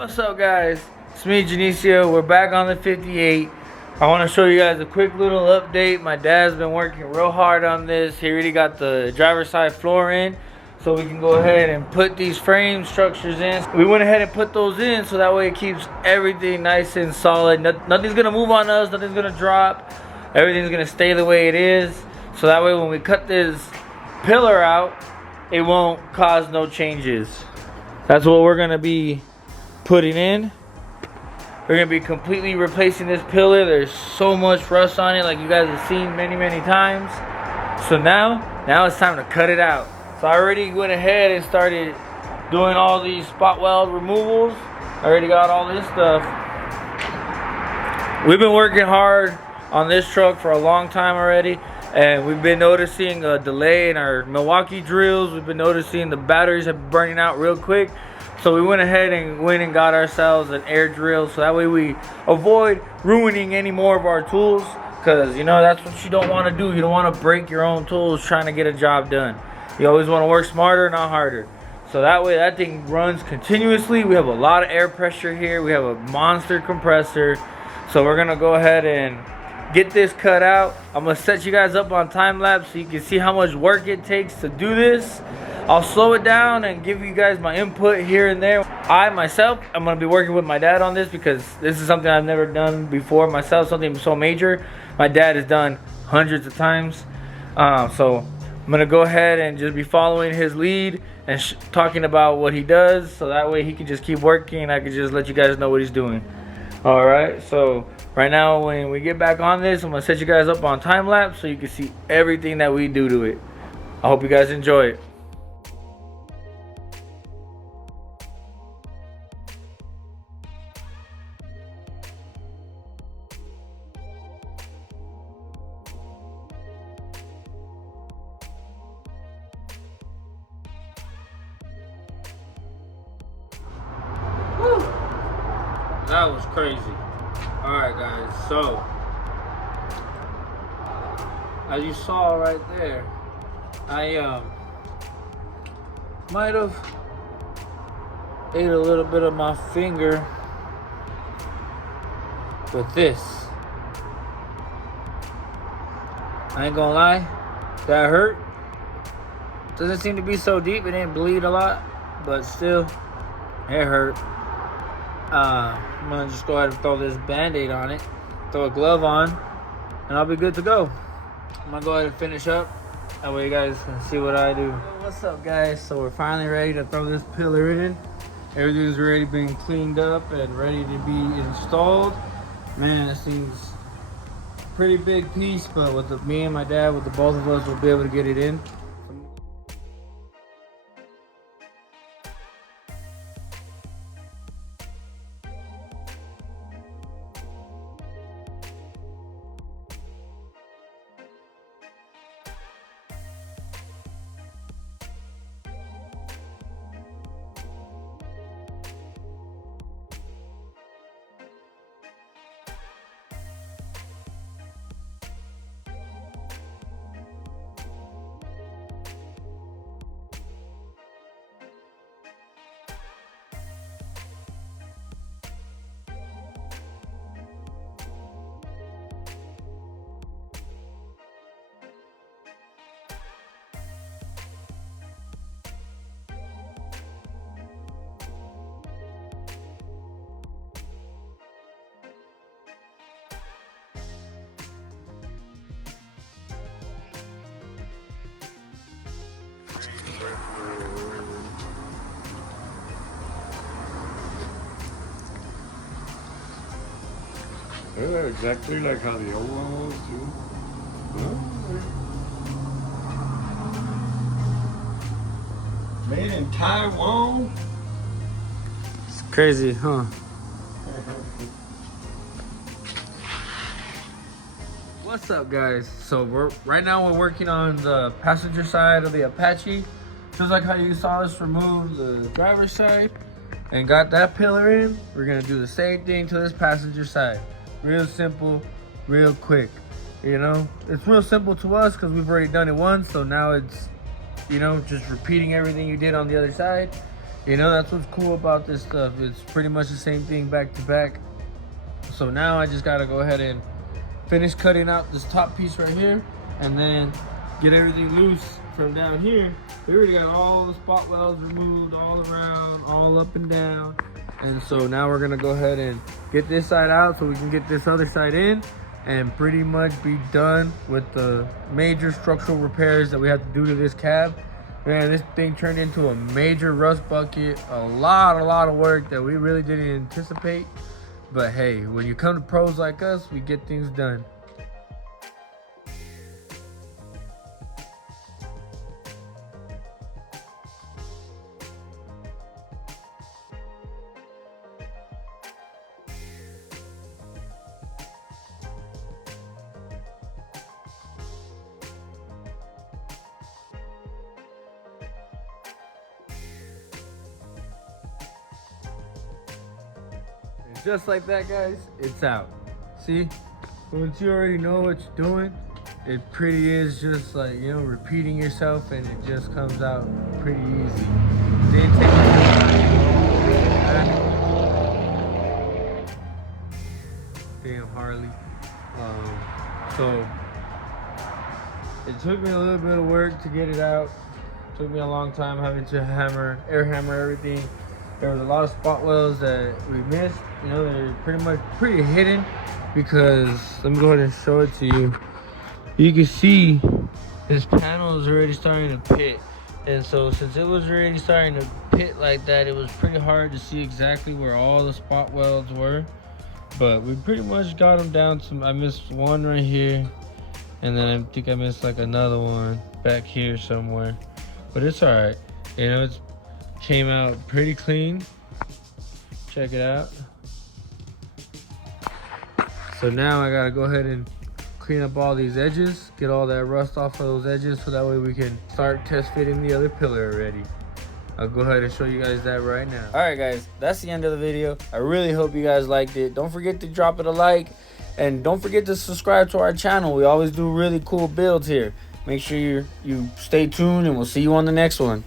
What's up, guys? It's me, Janicio. We're back on the 58. I want to show you guys a quick little update. My dad's been working real hard on this. He already got the driver's side floor in, so we can go ahead and put these frame structures in. We went ahead and put those in so that way it keeps everything nice and solid. Nothing's gonna move on us, nothing's gonna drop. Everything's gonna stay the way it is. So that way when we cut this pillar out, it won't cause no changes. That's what we're gonna be putting in. We're gonna be completely replacing this pillar. There's so much rust on it, like you guys have seen many times. So now it's time to cut it out. So I already went ahead and started doing all these spot weld removals. I already got all this stuff. We've been working hard on this truck for a long time already, and we've been noticing a delay in our Milwaukee drills. We've been noticing the batteries have been burning out real quick. So we went ahead and got ourselves an air drill, so that way we avoid ruining any more of our tools, because you know that's what you don't want to do. You don't want to break your own tools trying to get a job done. You always want to work smarter, not harder. So that way that thing runs continuously. We have a lot of air pressure here. We have a monster compressor. So we're gonna go ahead and get this cut out. I'm gonna set you guys up on time lapse so you can see how much work it takes to do this. I'll slow it down and give you guys my input here and there. I'm gonna be working with my dad on this because this is something I've never done before myself, something so major. My dad has done hundreds of times. So I'm gonna go ahead and just be following his lead and talking about what he does, so that way he can just keep working and I can just let you guys know what he's doing. All right, so right now when we get back on this, I'm gonna set you guys up on time lapse so you can see everything that we do to it. I hope you guys enjoy it. That was crazy. Alright guys, so as you saw right there, I might have ate a little bit of my finger with this. I ain't gonna lie, that hurt. Doesn't seem to be so deep, it didn't bleed a lot, but still, it hurt. I'm gonna just go ahead and throw this band-aid on it, throw a glove on, and I'll be good to go. I'm gonna go ahead and finish up, that way you guys can see what I do. What's up guys? So we're finally ready to throw this pillar in. Everything's already been cleaned up and ready to be installed. Man, this thing's a pretty big piece, but with me and my dad, with the both of us, we'll be able to get it in. Yeah, exactly like how the old one was too. Huh? Made in Taiwan. It's crazy, huh? What's up guys? So right now we're working on the passenger side of the Apache. Just like how you saw us remove the driver's side and got that pillar in, we're gonna do the same thing to this passenger side. Real simple, real quick. You know, it's real simple to us because we've already done it once, so now it's, you know, just repeating everything you did on the other side. You know, that's what's cool about this stuff. It's pretty much the same thing back to back. So now I just gotta go ahead and finish cutting out this top piece right here and then get everything loose from down here. We already got all the spot welds removed all around, all up and down. And so now we're gonna go ahead and get this side out so we can get this other side in and pretty much be done with the major structural repairs that we have to do to this cab. Man, this thing turned into a major rust bucket. A lot of work that we really didn't anticipate. But hey, when you come to pros like us, we get things done. And just like that, guys, it's out. See? Once you already know what you're doing, it pretty is just like, you know, repeating yourself, and it just comes out pretty easy. Didn't take damn Harley. So it took me a little bit of work to get it out. Took me a long time having to air hammer everything. There was a lot of spot welds that we missed. You know, they're pretty hidden because, let me go ahead and show it to you. You can see this panel is already starting to pit. And so since it was already starting to pit like that, it was pretty hard to see exactly where all the spot welds were. But we pretty much got them down to, I missed one right here. And then I think I missed like another one back here somewhere. But it's all right. You know, it's came out pretty clean. Check it out. So now I gotta go ahead and clean up all these edges, get all that rust off of those edges so that way we can start test fitting the other pillar already. I'll go ahead and show you guys that right now. All right, guys, that's the end of the video. I really hope you guys liked it. Don't forget to drop it a like, and don't forget to subscribe to our channel. We always do really cool builds here. Make sure you stay tuned, and we'll see you on the next one.